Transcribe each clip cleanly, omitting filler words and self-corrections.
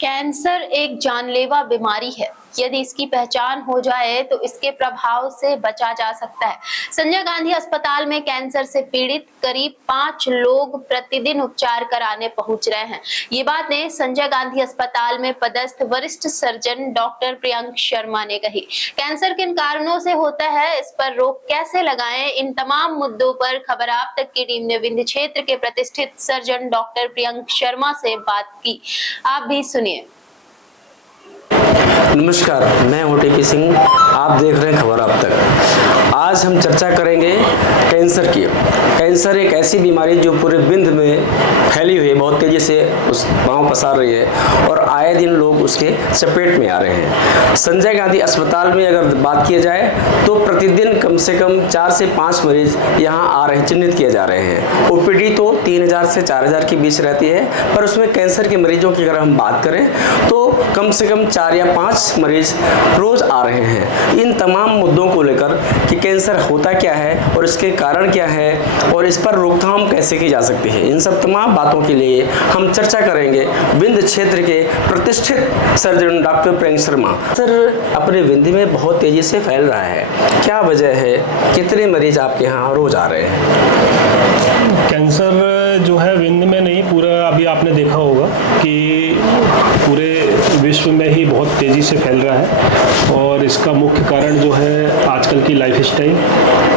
Cancer एक जानलेवा बीमारी है। यदि इसकी पहचान हो जाए तो इसके प्रभाव से बचा जा सकता है। संजय गांधी अस्पताल में कैंसर से पीड़ित करीब 5 लोग प्रतिदिन उपचार कराने पहुंच रहे हैं। ये बातें संजय गांधी अस्पताल में पदस्थ वरिष्ठ सर्जन डॉक्टर प्रियंक शर्मा ने कही। कैंसर किन कारणों से होता है, इस पर रोक कैसे लगाएं, इन तमाम मुद्दों पर खबर आप तक की टीम ने विंध्य क्षेत्र के प्रतिष्ठित सर्जन डॉक्टर प्रियंक शर्मा से बात की। आप भी सुनिए। नमस्कार, मैं हूं टीपी सिंह। आप देख रहे हैं खबर आप तक। आज हम चर्चा करेंगे कैंसर की। कैंसर एक ऐसी बीमारी जो पूरे विंध्य में फैली हुई है, बहुत तेजी से उस पांव पसार रही है और आए दिन लोग उसके चपेट में आ रहे हैं। संजय गांधी अस्पताल में अगर बात की जाए तो प्रतिदिन कम से कम 4 से 5 मरीज यहाँ आ रहे हैं, चिन्हित किए जा रहे हैं। ओपीडी तो 3000 से 4000 के बीच रहती है, पर उसमें कैंसर के मरीजों की अगर हम बात करें तो कम से कम 4 या 5 मरीज रोज आ रहे हैं। इन तमाम मुद्दों को लेकर कि कैंसर होता क्या है और इसके कारण क्या है और इस पर रोकथाम कैसे की जा सकती है, इन सब तमाम बातों के लिए हम चर्चा करेंगे विंध्य क्षेत्र के प्रतिष्ठित surgeon doctor Priyank Sharma. Sir, अपने विंध्य में बहुत तेजी से फैल रहा है, क्या वजह है? कितने मरीज आपके यहाँ रोज आ रहे हैं? कैंसर जो है विंध्य में नहीं, पूरा अभी आपने देखा होगा कि पूरे विश्व में ही बहुत तेज़ी से फैल रहा है और इसका मुख्य कारण जो है आजकल की लाइफस्टाइल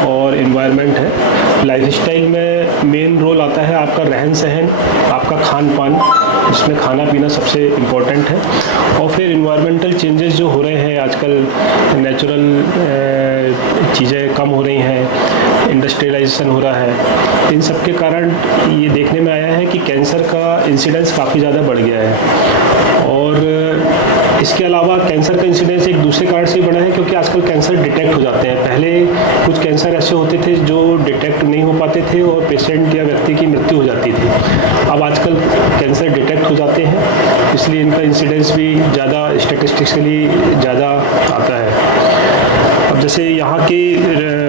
और एनवायरनमेंट है। लाइफस्टाइल में मेन रोल आता है आपका रहन सहन, आपका खान पान, इसमें खाना पीना सबसे इम्पोर्टेंट है। और फिर इन्वायरमेंटल चेंजेस जो हो रहे हैं आजकल, नेचुरल चीज़ें कम हो रही हैं, इंडस्ट्रियलाइजेशन हो रहा है, इन सब के कारण ये देखने में आया है कि कैंसर का इंसिडेंस काफ़ी ज़्यादा बढ़ गया है। और इसके अलावा कैंसर का इंसिडेंस एक दूसरे कारण से बढ़ा है क्योंकि आजकल कैंसर डिटेक्ट हो जाते हैं। पहले कुछ कैंसर ऐसे होते थे जो डिटेक्ट नहीं हो पाते थे और पेशेंट या व्यक्ति की मृत्यु हो जाती थी। अब आजकल कैंसर डिटेक्ट हो जाते हैं, इसलिए इनका इंसिडेंस भी ज़्यादा, स्टेटिस्टिकली ज़्यादा आता है। अब जैसे यहाँ की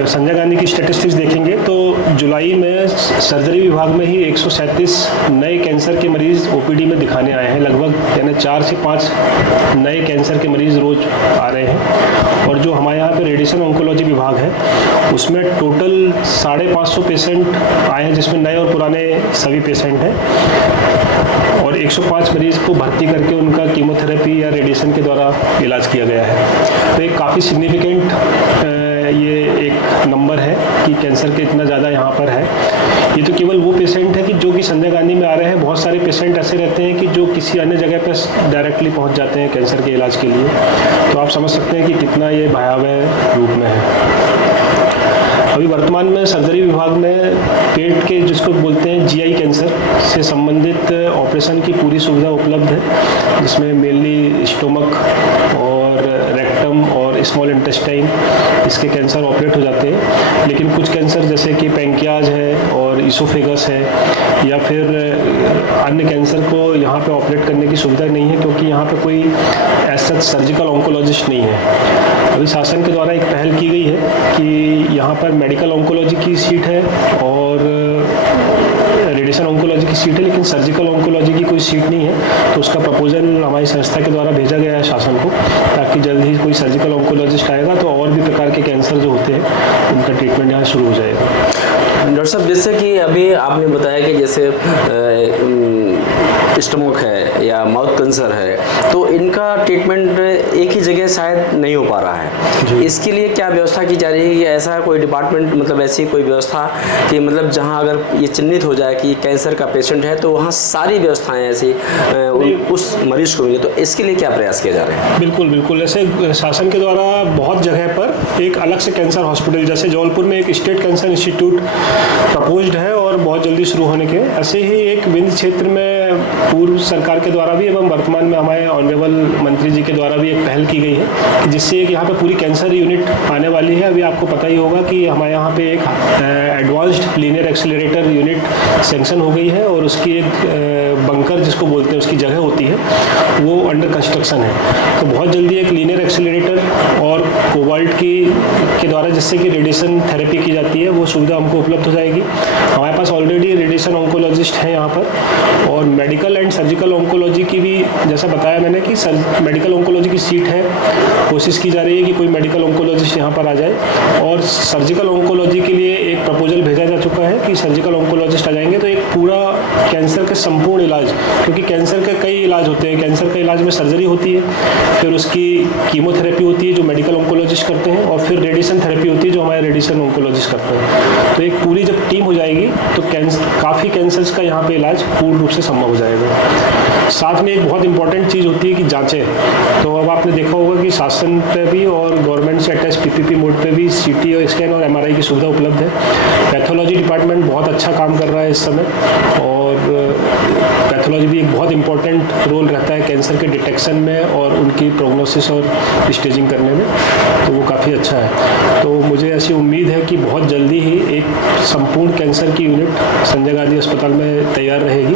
संजय गांधी की स्टैटिस्टिक्स देखेंगे तो जुलाई में सर्जरी विभाग में ही 137 नए कैंसर के मरीज ओपीडी में दिखाने आए हैं। लगभग यानी 4 से 5 नए कैंसर के मरीज रोज आ रहे हैं। और जो हमारे यहाँ पे रेडिएशन ऑन्कोलॉजी विभाग है उसमें टोटल 550 पेशेंट आए हैं, जिसमें नए और पुराने सभी पेशेंट हैं। और 105 मरीज को भर्ती करके उनका कीमोथेरेपी या रेडिएशन के द्वारा इलाज किया गया है। तो एक काफ़ी सिग्निफिकेंट ये एक नंबर है कि कैंसर के इतना ज़्यादा यहाँ पर है। ये तो केवल वो पेशेंट है कि जो कि संजय गांधी में आ रहे हैं। बहुत सारे पेशेंट ऐसे रहते हैं कि जो किसी अन्य जगह पर डायरेक्टली पहुँच जाते हैं कैंसर के इलाज के लिए। तो आप समझ सकते हैं कि कितना ये भयावह रूप में है। अभी वर्तमान में सर्जरी विभाग में पेट के, जिसको बोलते हैं जीआई कैंसर से संबंधित ऑपरेशन की पूरी सुविधा उपलब्ध है, जिसमें मेनली स्टोमक और रेक्टम और स्मॉल इंटेस्टाइन इसके कैंसर ऑपरेट हो जाते हैं। लेकिन कुछ कैंसर जैसे कि पैंक्रियाज है और इसोफेगस है या फिर अन्य कैंसर को यहाँ पे ऑपरेट करने की सुविधा नहीं है क्योंकि यहाँ पे कोई ऐसा सर्जिकल ऑन्कोलॉजिस्ट नहीं है। अभी शासन के द्वारा एक पहल की गई है कि यहाँ पर मेडिकल ऑन्कोलॉजी की सीट है और रेडिएशन ऑन्कोलॉजी की सीट है, लेकिन सर्जिकल ऑन्कोलॉजी की कोई सीट नहीं है। तो उसका प्रपोजल हमारी संस्था के द्वारा भेजा गया है शासन को, ताकि जल्द ही कोई सर्जिकल ऑन्कोलॉजिस्ट आएगा तो और भी प्रकार के कैंसर जो होते हैं उनका ट्रीटमेंट यहाँ शुरू हो जाएगा। डॉक्टर साहब, जैसे कि अभी आपने बताया कि जैसे स्टमक है या माउथ कैंसर है, तो इनका ट्रीटमेंट एक ही जगह शायद नहीं हो पा रहा है। इसके लिए क्या व्यवस्था की जा रही है कि ऐसा कोई डिपार्टमेंट, मतलब ऐसी कोई व्यवस्था कि मतलब जहां अगर ये चिन्हित हो जाए कि कैंसर का पेशेंट है तो वहां सारी व्यवस्थाएं ऐसी उस मरीज को मिले, तो इसके लिए क्या प्रयास किए जा रहे हैं? बिल्कुल बिल्कुल, ऐसे शासन के द्वारा बहुत जगह पर एक अलग से कैंसर हॉस्पिटल, जैसे जबलपुर में एक स्टेट कैंसर इंस्टीट्यूट प्रपोज्ड है और बहुत जल्दी शुरू होने के, ऐसे ही एक विंध्य क्षेत्र में पूर्व सरकार के द्वारा भी एवं वर्तमान में हमारे ऑनरेबल मंत्री जी के द्वारा भी एक पहल की गई है कि जिससे एक यहाँ पे पूरी कैंसर यूनिट आने वाली है। अभी आपको पता ही होगा कि हमारे यहाँ पे एक advanced linear accelerator unit sanction हो गई है और उसकी एक बंकर जिसको बोलते हैं उसकी जगह होती है, वो अंडर कंस्ट्रक्शन है। तो बहुत जल्दी एक लीनियर एक्सीलरेटर और कोबाल्ट के द्वारा जिससे कि रेडिएशन थेरेपी की जाती है वो सुविधा हमको उपलब्ध हो जाएगी। हमारे पास पास ऑलरेडी रेडिएशन ऑन्कोलॉजिस्ट हैं यहाँ पर, और मेडिकल एंड सर्जिकल ऑन्कोलॉजी की भी, जैसा बताया मैंने कि मेडिकल ऑन्कोलॉजी की सीट है, कोशिश की जा रही है कि कोई मेडिकल ऑन्कोलॉजिस्ट यहाँ पर आ जाए। और सर्जिकल ऑन्कोलॉजी के लिए एक प्रपोजल भेजा जा चुका है कि सर्जिकल ऑन्कोलॉजिस्ट आ जाएंगे तो एक पूरा कैंसर के संपूर्ण इलाज, क्योंकि कैंसर के कई इलाज होते हैं, कैंसर के इलाज में सर्जरी होती है, फिर उसकी कीमोथेरेपी होती है जो मेडिकल ऑन्कोलॉजिस्ट करते हैं, और फिर रेडिएशन थेरेपी होती है जो हमारे रेडिएशन ऑन्कोलॉजिस्ट करते हैं। तो एक पूरी जब टीम हो जाएगी तो काफ़ी कैंसर्स का यहाँ पे इलाज पूर्ण रूप से संभव हो जाएगा। साथ में एक बहुत इंपॉर्टेंट चीज़ होती है कि जांचें। तो अब आपने देखा होगा कि शासन पे भी और गवर्नमेंट से अटैच पीपीपी मोड पे भी सीटी और स्कैन और एमआरआई की सुविधा उपलब्ध है। पैथोलॉजी डिपार्टमेंट बहुत अच्छा काम कर रहा है इस समय, और पैथोलॉजी भी एक बहुत इंपॉर्टेंट रोल रहता है कैंसर के डिटेक्शन में और उनकी प्रोग्नोसिस और स्टेजिंग करने में, तो वो काफ़ी अच्छा है। तो मुझे ऐसी उम्मीद है कि बहुत जल्दी ही एक संपूर्ण कैंसर की यूनिट संजय गांधी अस्पताल में तैयार रहेगी,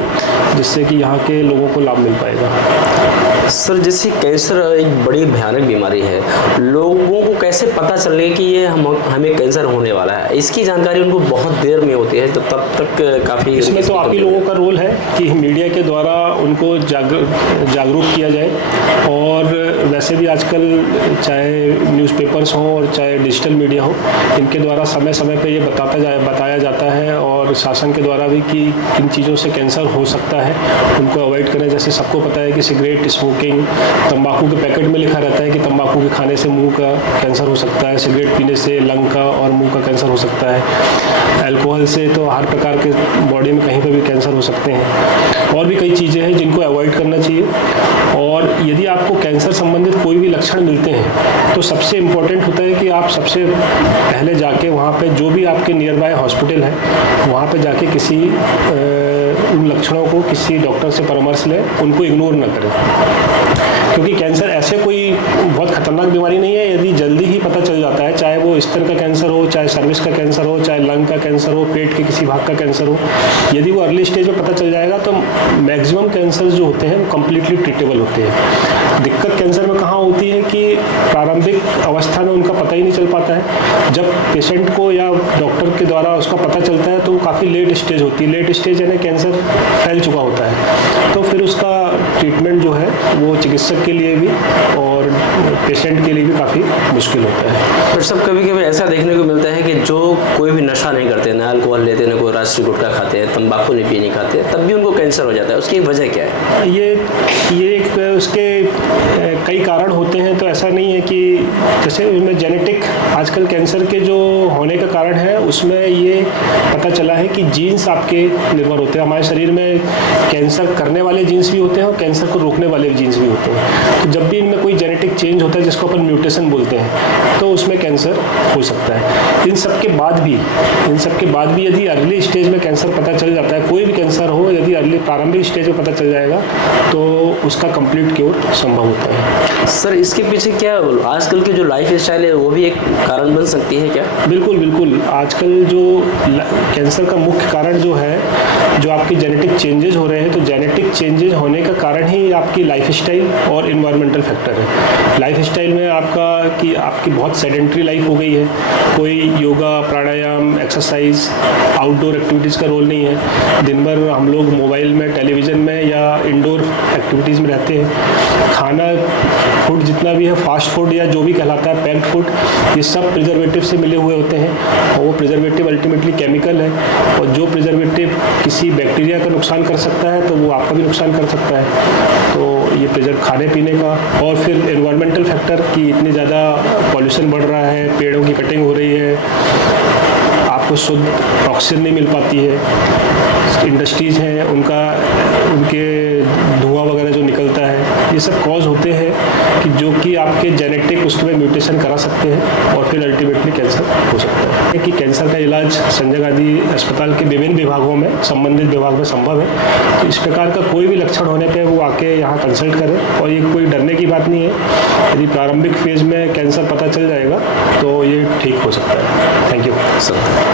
जिससे कि यहाँ के लोगों को लाभ मिल पाएगा। सर, जैसे कैंसर एक बड़ी भयानक बीमारी है, लोगों को कैसे पता चले कि ये हमें कैंसर होने वाला है? इसकी जानकारी उनको बहुत देर में होती है, तो तब तक काफ़ी इसमें तो आप ही लोगों का रोल है कि मीडिया के द्वारा उनको जागरूक किया जाए। और वैसे भी आजकल चाहे न्यूज़पेपर्स हों और चाहे डिजिटल मीडिया हो, इनके द्वारा समय समय पे ये बताया जाता है, और शासन के द्वारा भी कि किन चीज़ों से कैंसर हो सकता है, उनको अवॉइड करें। जैसे सबको पता है कि सिगरेट, स्मोकिंग, तंबाकू के पैकेट में लिखा रहता है कि तंबाकू के खाने से मुंह का कैंसर हो सकता है, सिगरेट पीने से लंग का और मुंह का कैंसर हो सकता है, अल्कोहल से तो हर प्रकार के बॉडी में कहीं पर भी कैंसर हो सकते हैं। और भी कई चीज़ें हैं जिनको अवॉइड करना चाहिए। और यदि आपको कैंसर संबंधित कोई भी लक्षण मिलते हैं तो सबसे इम्पोर्टेंट होता है कि आप सबसे पहले जाके वहाँ पे जो भी आपके नियर बाय हॉस्पिटल है वहाँ पे जाके किसी उन लक्षणों को किसी डॉक्टर से परामर्श लें, उनको इग्नोर ना करें, क्योंकि कैंसर ऐसे कोई बहुत खतरनाक बीमारी नहीं है। यदि जल्दी ही पता चल जाता है, चाहे वो स्तन का कैंसर हो, चाहे सर्विक्स का कैंसर हो, चाहे लंग का कैंसर हो, पेट के किसी भाग का कैंसर हो, यदि वो अर्ली स्टेज में पता चल जाएगा तो मैक्सिमम कैंसर्स जो होते हैं वो कम्प्लीटली ट्रीटेबल होते हैं। दिक्कत कैंसर में कहाँ होती है कि प्रारंभिक अवस्था में उनका पता ही नहीं चल पाता है। जब पेशेंट को या डॉक्टर के द्वारा उसका पता चलता है तो वो काफ़ी लेट स्टेज होती है। लेट स्टेज यानी कैंसर फैल चुका होता है, तो फिर उसका ट्रीटमेंट जो है वो चिकित्सक के लिए भी और पेशेंट के लिए भी काफ़ी मुश्किल होता है। डॉक्टर साहब, कभी कभी ऐसा देखने को मिलता है कि जो कोई भी नशा नहीं करते, ना अल्कोहल लेते, ना कोई राष्ट्रीय गुटखा खाते हैं, तंबाकू नहीं पीनी खाते, तब भी उनको कैंसर हो जाता है। उसकी वजह क्या है? ये उसके कई कारण होते हैं। तो ऐसा नहीं है कि जैसे उसमें जेनेटिक, आजकल कैंसर के जो होने का कारण है उसमें ये पता चला है कि जीन्स आपके निर्भर होते हैं। हमारे शरीर में कैंसर करने वाले जीन्स भी होते हैं और कैंसर को रोकने वाले जीन्स भी होते हैं। तो जब भी इनमें कोई जेनेटिक चेंज होता है जिसको अपन म्यूटेशन बोलते हैं, तो उसमें कैंसर हो सकता है। इन सब के बाद भी यदि अर्ली स्टेज में कैंसर पता चल जाता है, कोई भी कैंसर हो, यदि अर्ली प्रारंभिक स्टेज में पता चल जाएगा तो उसका कंप्लीट क्योर संभव होता है। सर, इसके पीछे क्या आजकल की जो लाइफ स्टाइल है वो भी एक कारण बन सकती है क्या? बिल्कुल। आजकल जो कैंसर का मुख्य कारण जो है, जो आपके जेनेटिक चेंजेस हो रहे हैं, तो जेनेटिक चेंजेस होने का कारण ही आपकी लाइफस्टाइल और इन्वायरमेंटल फैक्टर है। लाइफस्टाइल में आपकी बहुत सेडेंट्री लाइफ हो गई है, कोई योगा, प्राणायाम, एक्सरसाइज, आउटडोर एक्टिविटीज़ का रोल नहीं है। दिन भर हम लोग मोबाइल में, टेलीविज़न में या इंडोर एक्टिविटीज़ में रहते हैं। खाना, फूड जितना भी है, फास्ट फूड या जो भी कहलाता है पैक्ड फूड, ये सब प्रिजर्वेटिव से मिले हुए होते हैं, और वो प्रिजर्वेटिव अल्टीमेटली केमिकल है, और जो प्रिजर्वेटिव किसी बैक्टीरिया का नुकसान कर सकता है तो वो आपका भी नुकसान कर सकता है। तो ये खाने पीने का, और फिर एनवायरमेंटल फैक्टर कि इतनी ज़्यादा पॉल्यूशन बढ़ रहा है, पेड़ों की कटिंग हो रही है, आपको शुद्ध ऑक्सीजन नहीं मिल पाती है, इंडस्ट्रीज़ हैं उनके धुआं वगैरह जो निकलता है, ये सब कॉज होते हैं कि जो कि आपके जेनेटिक उसमें म्यूटेशन करा सकते हैं और फिर अल्टीमेटली कैंसर हो सकता है। कि कैंसर का इलाज संजय गांधी अस्पताल के विभिन्न विभागों में, संबंधित विभाग में संभव है। तो इस प्रकार का कोई भी लक्षण होने पे वो आके यहाँ कंसल्ट करें, और ये कोई डरने की बात नहीं है। यदि प्रारंभिक फेज में कैंसर पता चल जाएगा तो ये ठीक हो सकता है। Thank you sir.